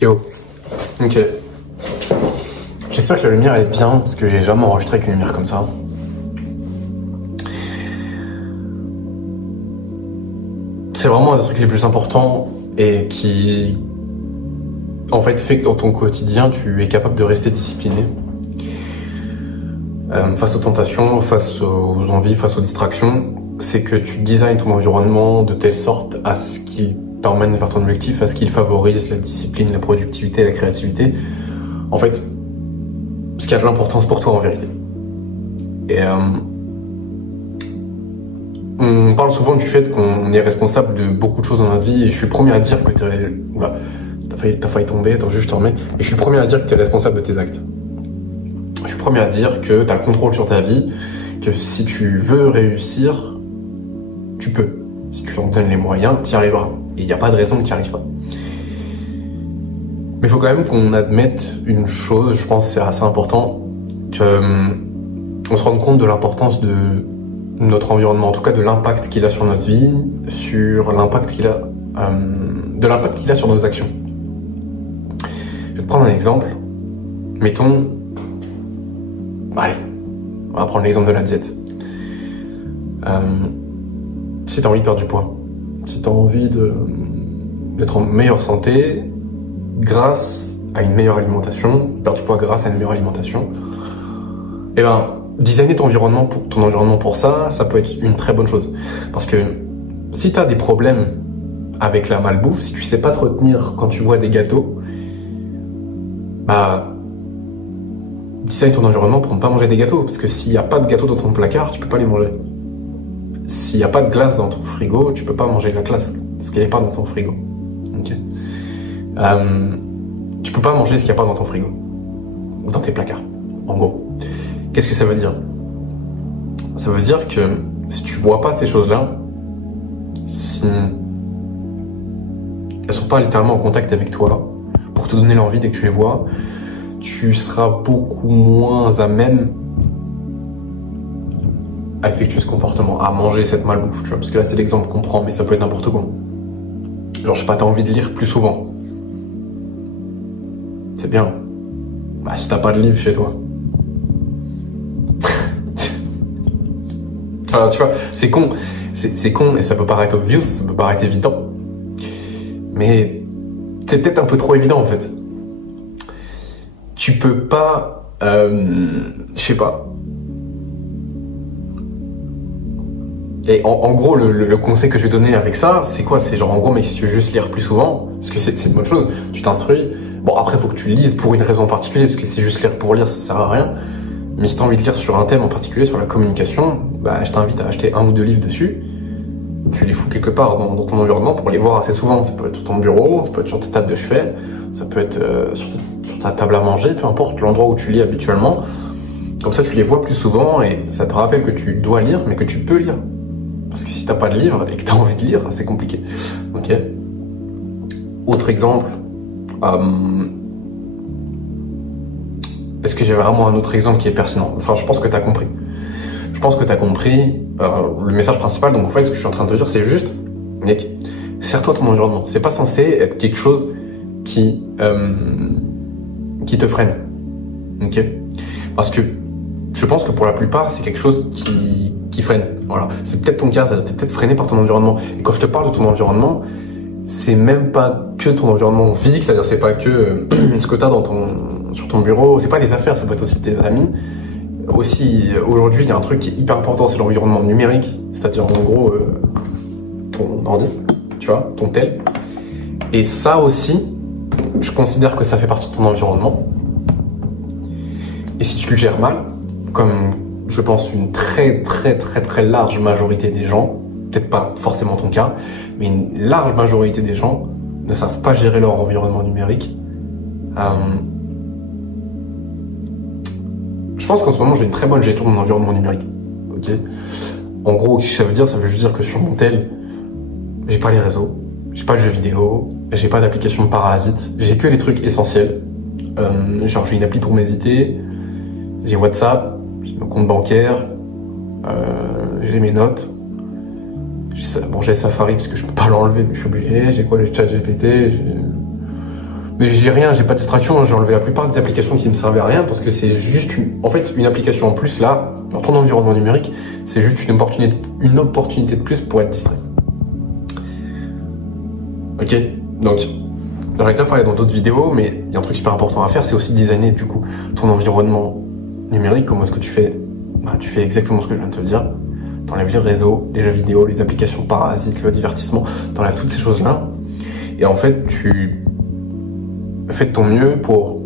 Yo. Ok. J'espère que la lumière est bien, parce que j'ai jamais enregistré avec une lumière comme ça. C'est vraiment un des trucs les plus importants et qui, en fait, fait que dans ton quotidien, tu es capable de rester discipliné. Face aux tentations, face aux envies, face aux distractions, c'est que tu designes ton environnement de telle sorte à ce qu'il t'emmène vers ton objectif, à ce qu'il favorise la discipline, la productivité, la créativité. En fait, ce qui a de l'importance pour toi en vérité. Et on parle souvent du fait qu'on est responsable de beaucoup de choses dans notre vie, et je suis le premier à dire que Oula, t'as failli tomber, attends juste je te remets. Et je suis le premier à dire que t'es responsable de tes actes. Je suis le premier à dire que t'as le contrôle sur ta vie, que si tu veux réussir, tu peux. Si tu t'en donnes les moyens, t'y arriveras. Et il n'y a pas de raison que t'y arrives pas. Mais il faut quand même qu'on admette une chose, je pense que c'est assez important, qu'on se rende compte de l'importance de notre environnement, en tout cas de l'impact qu'il a sur notre vie, sur l'impact qu'il a, de l'impact qu'il a sur nos actions. Je vais te prendre un exemple. Mettons, allez, on va prendre l'exemple de la diète. Si tu as envie de perdre du poids, si tu as envie d'être en meilleure santé grâce à une meilleure alimentation, perdre du poids grâce à une meilleure alimentation, et ben, designer ton environnement pour ça, ça peut être une très bonne chose. Parce que si tu as des problèmes avec la malbouffe, si tu sais pas te retenir quand tu vois des gâteaux, bah, design ton environnement pour ne pas manger des gâteaux. Parce que s'il n'y a pas de gâteaux dans ton placard, tu peux pas les manger. S'il n'y a pas de glace dans ton frigo, tu peux pas manger de la glace. Parce qu'il n'y a pas dans ton frigo. Ok. Tu peux pas manger ce qu'il n'y a pas dans ton frigo. Ou dans tes placards. En gros. Qu'est-ce que ça veut dire? Ça veut dire que si tu vois pas ces choses-là, si elles sont pas littéralement en contact avec toi, pour te donner l'envie dès que tu les vois, tu seras beaucoup moins à même à effectuer ce comportement, à manger cette malbouffe, tu vois. Parce que là, c'est l'exemple qu'on prend, mais ça peut être n'importe quoi. Genre, je sais pas, t'as envie de lire plus souvent. C'est bien. Bah, si t'as pas de livre chez toi. Enfin, tu vois, c'est con. C'est con et ça peut paraître obvious, ça peut paraître évident. Mais c'est peut-être un peu trop évident en fait. Tu peux pas, je sais pas. Et en gros, le conseil que je vais donner avec ça, c'est quoi? C'est genre en gros, mais si tu veux juste lire plus souvent, parce que c'est une bonne chose, tu t'instruis. Bon, après, il faut que tu lises pour une raison particulière, parce que c'est juste lire pour lire, ça sert à rien. Mais si tu as envie de lire sur un thème en particulier, sur la communication, bah, je t'invite à acheter 1 ou 2 livres dessus. Tu les fous quelque part dans ton environnement pour les voir assez souvent. Ça peut être sur ton bureau, ça peut être sur ta table de chevet, ça peut être sur ta table à manger, peu importe l'endroit où tu lis habituellement. Comme ça, tu les vois plus souvent et ça te rappelle que tu dois lire, mais que tu peux lire. Parce que si t'as pas de livre et que t'as envie de lire, c'est compliqué. Ok. Autre exemple. Est-ce que j'ai vraiment un autre exemple qui est pertinent? Enfin, je pense que t'as compris. Je pense que t'as compris le message principal. Donc en fait, ce que je suis en train de te dire, c'est juste, mec, sers-toi ton environnement. C'est pas censé être quelque chose qui te freine. Ok? Parce que je pense que pour la plupart, c'est quelque chose qui freine. Voilà. C'est peut-être ton cas, t'es peut-être freiné par ton environnement. Et quand je te parle de ton environnement, c'est même pas que ton environnement physique, c'est-à-dire c'est pas que ce que t'as sur ton bureau, c'est pas des affaires, ça peut être aussi tes amis. Aussi, aujourd'hui, il y a un truc qui est hyper important, c'est l'environnement numérique, c'est-à-dire en gros ton ordi, tu vois, ton tel. Et ça aussi, je considère que ça fait partie de ton environnement. Et si tu le gères mal, comme je pense une très large majorité des gens, peut-être pas forcément ton cas, mais une large majorité des gens ne savent pas gérer leur environnement numérique. Je pense qu'en ce moment j'ai une très bonne gestion de mon environnement numérique. Ok. En gros, ce que ça veut dire, ça veut juste dire que sur mon tel, j'ai pas les réseaux, j'ai pas de jeux vidéo, j'ai pas d'application de parasite, j'ai que les trucs essentiels. Genre j'ai une appli pour méditer, j'ai WhatsApp, j'ai mon compte bancaire, j'ai mes notes. J'ai Safari parce que je peux pas l'enlever, mais je suis obligé. J'ai quoi? J'ai ChatGPT, Mais j'ai rien, j'ai pas de distraction, j'ai enlevé la plupart des applications qui me servaient à rien parce que c'est juste en fait, une application en plus là, dans ton environnement numérique, c'est juste une opportunité de plus pour être distrait. Ok, donc j'aurais déjà parlé dans d'autres vidéos, mais il y a un truc super important à faire, c'est aussi designer du coup ton environnement numérique. Comment est-ce que tu fais? Bah, tu fais exactement ce que je viens de te dire. T'enlèves les réseaux, les jeux vidéo, les applications parasites, le divertissement, t'enlèves toutes ces choses-là. Et en fait, tu fais de ton mieux pour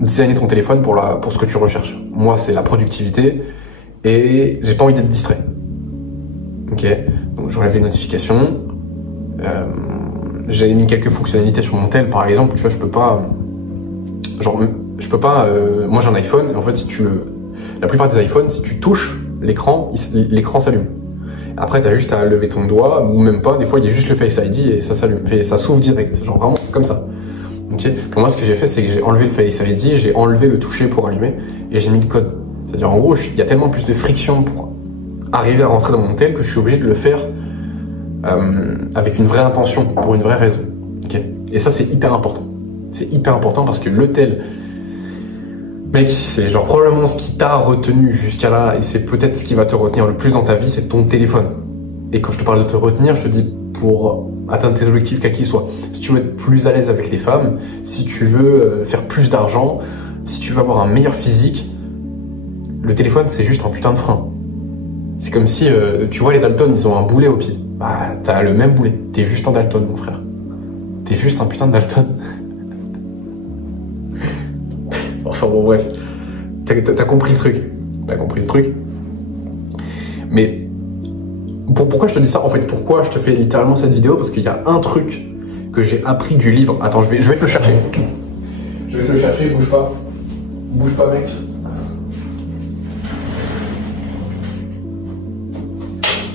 designer ton téléphone pour ce que tu recherches. Moi, c'est la productivité et j'ai pas envie d'être distrait. Ok, donc j'enlève les notifications. J'ai mis quelques fonctionnalités sur mon tel, par exemple. Tu vois, je peux pas. Moi, j'ai un iPhone. Et en fait, la plupart des iPhones, si tu touches l'écran, l'écran s'allume. Après, t'as juste à lever ton doigt, ou même pas. Des fois, il y a juste le Face ID et ça s'allume. Et ça s'ouvre direct. Genre vraiment comme ça. Okay. Pour moi, ce que j'ai fait, c'est que j'ai enlevé le Face ID, j'ai enlevé le toucher pour allumer et j'ai mis le code. C'est-à-dire, en gros, il y a tellement plus de friction pour arriver à rentrer dans mon tel que je suis obligé de le faire avec une vraie intention, pour une vraie raison. Okay. Et ça, c'est hyper important. C'est hyper important parce que le tel, mec, c'est genre probablement ce qui t'a retenu jusqu'à là et c'est peut-être ce qui va te retenir le plus dans ta vie, c'est ton téléphone. Et quand je te parle de te retenir, je te dis pour atteindre tes objectifs quels qu'ils soient. Si tu veux être plus à l'aise avec les femmes, si tu veux faire plus d'argent, si tu veux avoir un meilleur physique, le téléphone, c'est juste un putain de frein. C'est comme si, tu vois, les Dalton, ils ont un boulet au pied. Bah, t'as le même boulet. T'es juste un Dalton, mon frère. T'es juste un putain de Dalton. Enfin bon, bref. T'as compris le truc. T'as compris le truc. Mais pourquoi je te dis ça? En fait, pourquoi je te fais littéralement cette vidéo? Parce qu'il y a un truc que j'ai appris du livre. Attends, je vais te le chercher. Je vais te le chercher, bouge pas. Bouge pas, mec.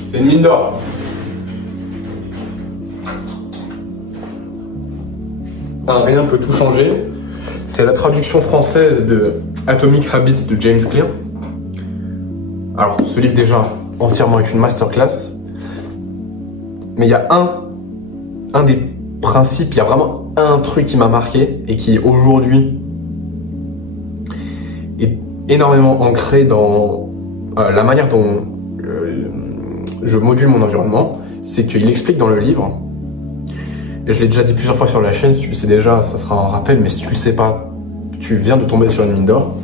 C'est une mine d'or. Un rien peut tout changer. C'est la traduction française de Atomic Habits de James Clear. Alors, ce livre déjà entièrement est une masterclass. Mais il y a un des principes, il y a vraiment un truc qui m'a marqué et qui aujourd'hui est énormément ancré dans la manière dont je module mon environnement. C'est qu'il explique dans le livre, et je l'ai déjà dit plusieurs fois sur la chaîne, si tu le sais déjà, ça sera un rappel, mais si tu le sais pas, tu viens de tomber sur une mine d'or.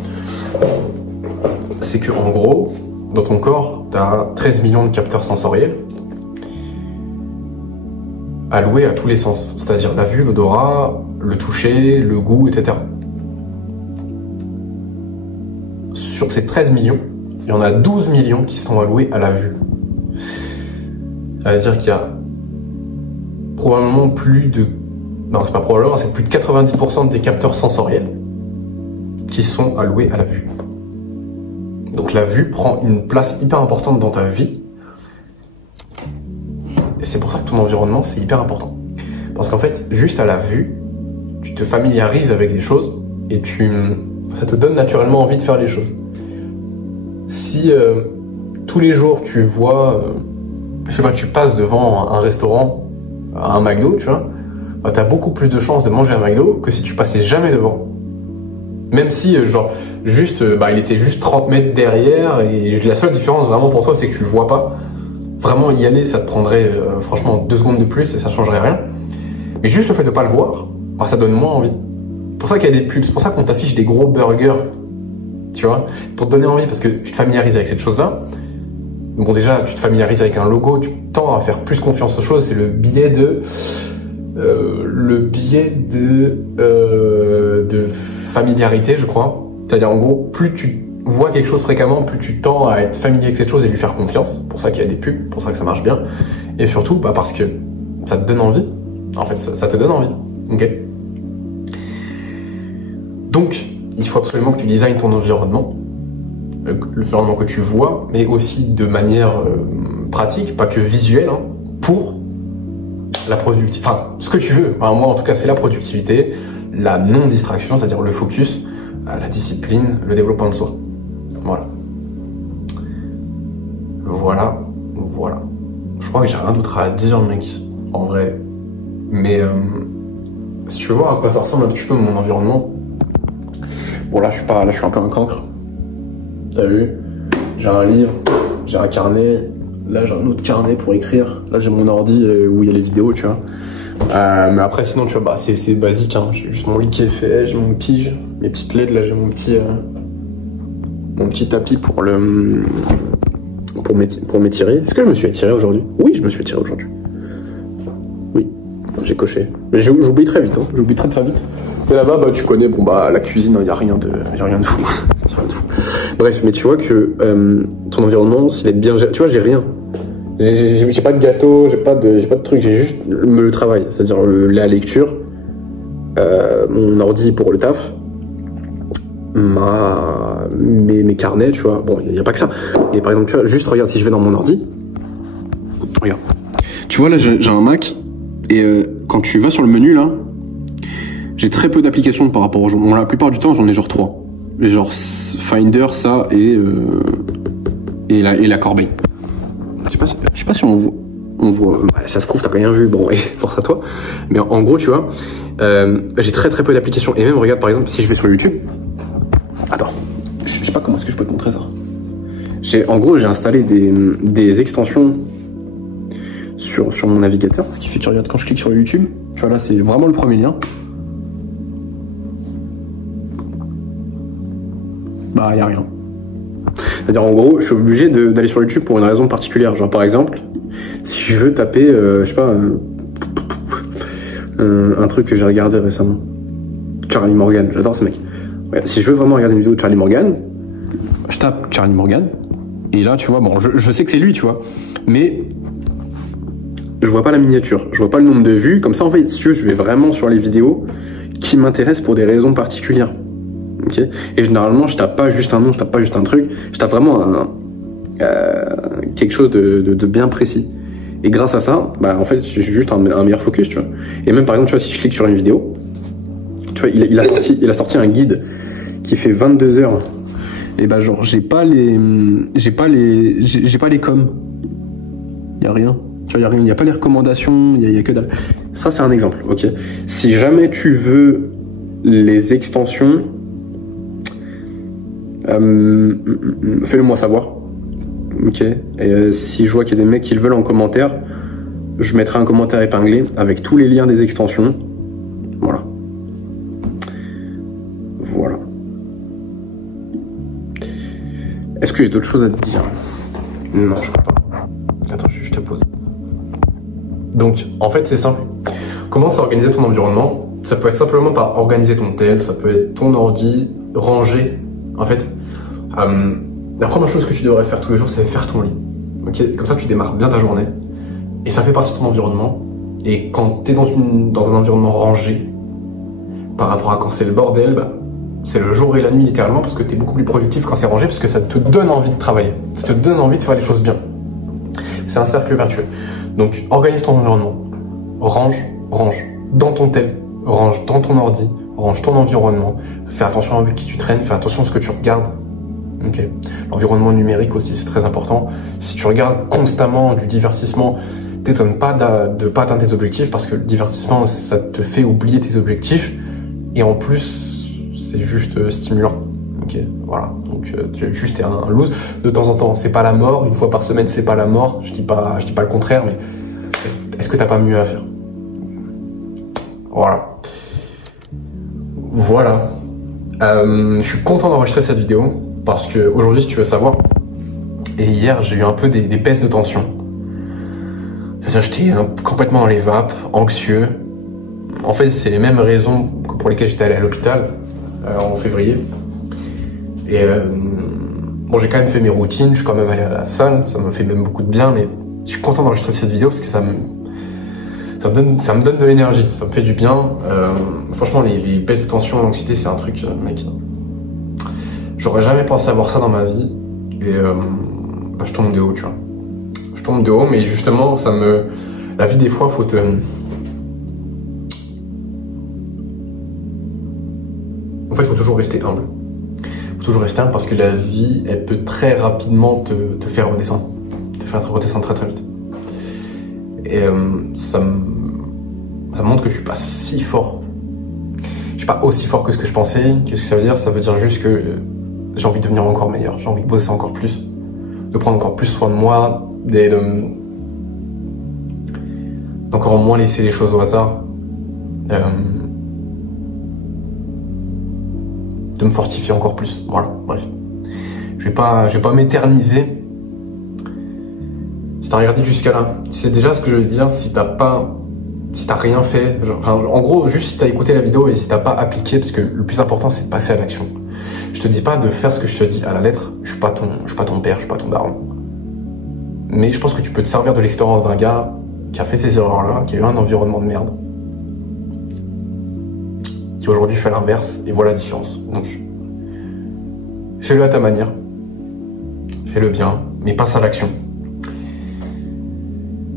C'est que en gros, dans ton corps, tu as 13 millions de capteurs sensoriels alloués à tous les sens, c'est-à-dire la vue, l'odorat, le toucher, le goût, etc. Sur ces 13 millions, il y en a 12 millions qui sont alloués à la vue. C'est-à-dire qu'il y a probablement plus de... Non, c'est pas probablement, c'est plus de 90% des capteurs sensoriels qui sont alloués à la vue. Donc la vue prend une place hyper importante dans ta vie. Et c'est pour ça que ton environnement, c'est hyper important. Parce qu'en fait, juste à la vue, tu te familiarises avec des choses et ça te donne naturellement envie de faire les choses. Si tous les jours tu vois, je sais pas, tu passes devant un restaurant, un McDo, tu vois, bah, t'as beaucoup plus de chances de manger un McDo que si tu passais jamais devant. Même si, genre, juste, il était juste 30 mètres derrière et la seule différence vraiment pour toi, c'est que tu le vois pas. Vraiment y aller, ça te prendrait franchement 2 secondes de plus et ça changerait rien. Mais juste le fait de pas le voir, bah, ça donne moins envie. C'est pour ça qu'il y a des pubs, c'est pour ça qu'on t'affiche des gros burgers, tu vois, pour te donner envie, parce que tu te familiarises avec cette chose-là. Bon, déjà, tu te familiarises avec un logo, tu tends à faire plus confiance aux choses, c'est le biais de familiarité, je crois. C'est-à-dire, en gros, plus tu vois quelque chose fréquemment, plus tu tends à être familier avec cette chose et lui faire confiance. C'est pour ça qu'il y a des pubs, pour ça que ça marche bien. Et surtout, parce que ça te donne envie. En fait, ça te donne envie. Ok. Donc, il faut absolument que tu designes ton environnement, l'environnement que tu vois, mais aussi de manière pratique, pas que visuelle, hein, pour la productivité. Enfin, ce que tu veux. Enfin, moi, en tout cas, c'est la productivité, la non-distraction, c'est-à-dire le focus, la discipline, le développement de soi. Voilà. Voilà. Je crois que j'ai rien d'autre à dire, mec, en vrai. Mais Si tu veux voir à quoi ça ressemble un petit peu mon environnement. Bon là je suis un peu un cancre. T'as vu? J'ai un livre, j'ai un carnet, là j'ai un autre carnet pour écrire. Là j'ai mon ordi où il y a les vidéos, tu vois. Mais après sinon tu vois, bah, c'est basique, hein. J'ai juste mon lit qui est fait, j'ai mon pige, mes petites LED, là j'ai mon petit tapis pour m'étirer. Est-ce que je me suis étiré aujourd'hui? Oui, je me suis étiré aujourd'hui. Oui, j'ai coché. Mais j'oublie très vite, hein. J'oublie très vite. Et là-bas, bah, tu connais, bon bah la cuisine, il n'y a rien de fou. Y a rien de fou. Bref, mais tu vois que ton environnement, s'il est bien géré, tu vois, j'ai rien. J'ai pas de gâteau, j'ai pas de truc, j'ai juste le travail, c'est-à-dire la lecture, mon ordi pour le taf, mes carnets, tu vois. Bon, il n'y a pas que ça. Et par exemple, tu vois, juste regarde, si je vais dans mon ordi, regarde. Tu vois, là, j'ai un Mac, et quand tu vas sur le menu, là, j'ai très peu d'applications par rapport aux gens. Bon, la plupart du temps, j'en ai genre 3. Genre Finder, ça, et la corbeille. Je sais pas si on voit, ça se trouve, t'as rien vu, bon, et force à toi. Mais en gros, tu vois, j'ai très peu d'applications. Et même, regarde, par exemple, si je vais sur YouTube, attends, je sais pas comment est-ce que je peux te montrer ça. En gros, j'ai installé des extensions sur mon navigateur, ce qui fait que regarde, quand je clique sur YouTube, tu vois là, c'est vraiment le premier lien. Bah, y a rien. C'est-à-dire, en gros, je suis obligé d'aller sur YouTube pour une raison particulière. Genre, par exemple, si je veux taper, je sais pas, un truc que j'ai regardé récemment. Charlie Morgan, j'adore ce mec. Ouais, si je veux vraiment regarder une vidéo de Charlie Morgan, je tape Charlie Morgan. Et là, tu vois, bon, je sais que c'est lui, tu vois. Mais je vois pas la miniature, je vois pas le nombre de vues. Comme ça, en fait, si je vais vraiment sur les vidéos qui m'intéressent pour des raisons particulières. Okay. Et généralement, je tape pas juste un nom, je tape pas juste un truc, je tape vraiment quelque chose de bien précis. Et grâce à ça, bah, en fait, j'ai juste un meilleur focus, tu vois. Et même par exemple, tu vois, si je clique sur une vidéo, tu vois, il a sorti un guide qui fait 22 heures. Et bah, genre, j'ai pas les coms. Y a rien. Tu vois, y a rien. Y a pas les recommandations. Y a que dalle. Ça, c'est un exemple. Ok. Si jamais tu veux les extensions, fais-le moi savoir. Ok. Et si je vois qu'il y a des mecs qui le veulent en commentaire, je mettrai un commentaire épinglé avec tous les liens des extensions. Voilà. Voilà. Est-ce que j'ai d'autres choses à te dire? Non, je crois pas. Attends, je te pose. Donc, en fait, c'est simple. Comment s'organiser ton environnement? Ça peut être simplement par organiser ton tel, ça peut être ton ordi, ranger. En fait, la première chose que tu devrais faire tous les jours, c'est faire ton lit. Okay, comme ça, tu démarres bien ta journée. Et ça fait partie de ton environnement. Et quand tu es dans un environnement rangé, par rapport à quand c'est le bordel, bah, c'est le jour et la nuit littéralement, parce que tu es beaucoup plus productif quand c'est rangé, parce que ça te donne envie de travailler. Ça te donne envie de faire les choses bien. C'est un cercle vertueux. Donc, organise ton environnement. Range dans ton tel, range dans ton ordi, range ton environnement. Fais attention avec qui tu traînes, fais attention à ce que tu regardes. Okay. L'environnement numérique aussi, c'est très important. Si tu regardes constamment du divertissement, t'étonne pas de pas atteindre tes objectifs, parce que le divertissement, ça te fait oublier tes objectifs. Et en plus, c'est juste stimulant. Ok, voilà. Donc tu es juste un loose. De temps en temps, c'est pas la mort. Une fois par semaine, c'est pas la mort. Je dis pas le contraire, mais est-ce que t'as pas mieux à faire? Voilà. Voilà. Je suis content d'enregistrer cette vidéo parce que aujourd'hui, si tu veux savoir, et hier, j'ai eu un peu des baisses de tension. C'est-à-dire, j'étais complètement dans les vapes, anxieux. En fait, c'est les mêmes raisons que pour lesquelles j'étais allé à l'hôpital en février. Et bon, j'ai quand même fait mes routines, je suis quand même allé à la salle, ça m'a fait même beaucoup de bien, mais je suis content d'enregistrer cette vidéo parce que ça me donne de l'énergie, ça me fait du bien. Franchement, les baisses de tension, l'anxiété, c'est un truc, mec, j'aurais jamais pensé avoir ça dans ma vie. Et bah, je tombe de haut, tu vois. Je tombe de haut, mais justement, la vie, des fois, faut toujours rester humble. Faut toujours rester humble parce que la vie, elle peut très rapidement te faire redescendre. Te faire redescendre très vite. Et ça montre que je suis pas si fort suis pas aussi fort que ce que je pensais. Qu'est-ce que ça veut dire? Ça veut dire juste que j'ai envie de devenir encore meilleur, j'ai envie de bosser encore plus, de prendre encore plus soin de moi, d'encore moins laisser les choses au hasard, de me fortifier encore plus. Voilà, bref. Je vais pas m'éterniser. Si t'as regardé jusqu'à là, c'est déjà ce que je veux dire. Si t'as rien fait, en gros, juste si t'as écouté la vidéo et si t'as pas appliqué, parce que le plus important c'est de passer à l'action. Je te dis pas de faire ce que je te dis à la lettre. Je suis pas ton père, je suis pas ton daron. Mais je pense que tu peux te servir de l'expérience d'un gars qui a fait ces erreurs-là, qui a eu un environnement de merde, qui aujourd'hui fait l'inverse et voit la différence. Donc, fais-le à ta manière, fais-le bien, mais passe à l'action.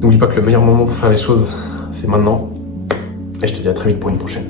N'oublie pas que le meilleur moment pour faire les choses, c'est maintenant. Et je te dis à très vite pour une prochaine.